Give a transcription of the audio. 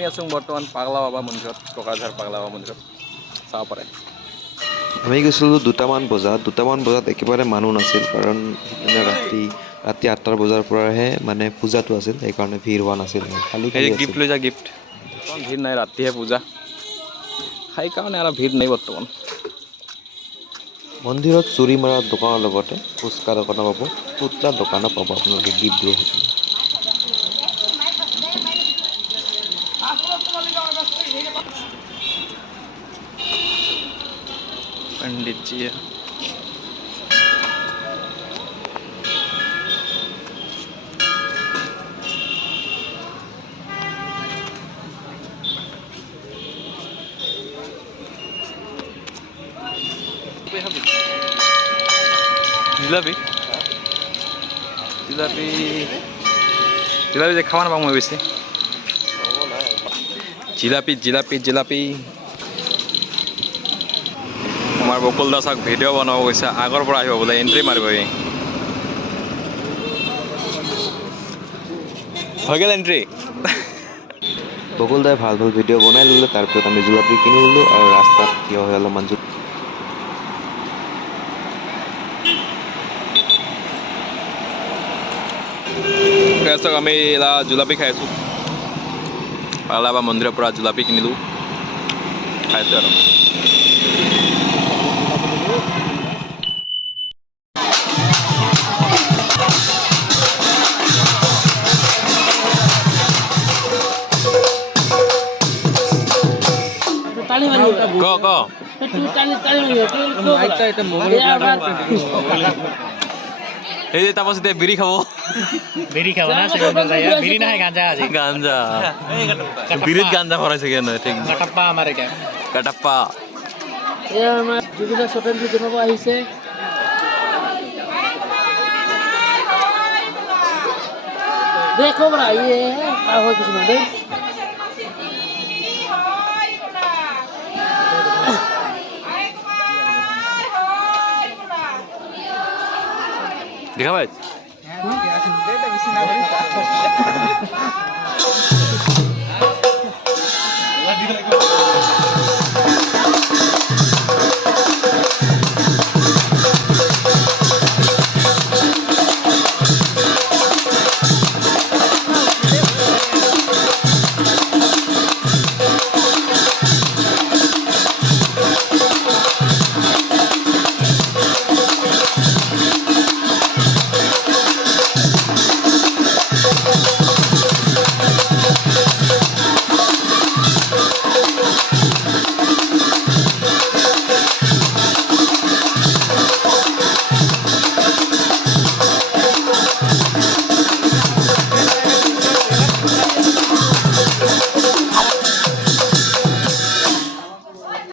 আমি আছোঁ বৰ্তমান পাগলা বাবা মন্দিৰত, কোকৰাঝাৰ পাগলা বাবা মন্দিৰত চাব পাৰে। আমি গৈছিলোঁ দুটামান বজাত একেবাৰে মানুহ নাছিল, কাৰণ সিদিনা ৰাতি 8টা বজাৰ পৰাহে মানে পূজাটো আছিল, সেইকাৰণে ভিৰ হোৱা নাছিল, খালী এই যে গিফ্ট আছিল। লৈ যা গিফ্ট, বৰ্তমান ভিৰ নাই, ৰাতিহে পূজা সেইকাৰণে আৰু ভিৰ নাই বৰ্তমান। মন্দিৰত চুৰি মৰা দোকানৰ লগতে ফুচকা দোকানো পাব, পুতলা দোকানো পাব আপোনালোকে গিফ্টবোৰ খুজিলে। पंडित जी है। জিলাপি জিলাপি জিলাপি যে খাব নাপাওঁ মই বেছি। জিলাপি জিলাপি জিলাপি আমাৰ বকুল দাসক ভিডিঅ' বনাব গৈছে, আগৰ পৰা আহিব বোলে, এণ্ট্ৰি মাৰিবহি। হৈ গ'ল এণ্ট্ৰি। বকুল দাই ভাল ভিডিঅ' বনাই ল'লে, তাৰপিছত আমি জুলাপি কিনি ল'লোঁ আৰু ৰাস্তাত থিয় হৈ অলপমান আমি জুলাপি খাই আছোঁ, পাগলা বাবা মন্দিৰৰ পৰা জুলাপি কিনিলোঁ, খাইছোঁ আৰু। ক ক এই যে তাপস এতিয়া বিড়ি খাব, না বিড়ি নাখায়, গাঞ্জা আছে। গাঞ্জা বিড়িত গাঞ্জা ভৰাইছে কেন ঠিক কাটাপ্পা আমাৰ এতিয়া কাটাপ্পা। এয়া আমাৰ জুবিনা স্বতন্ত্ৰ জনাব আহিছে। দেখো বৰা ইয়ে কা হয় কিছুমান দেই। দেখা ভাই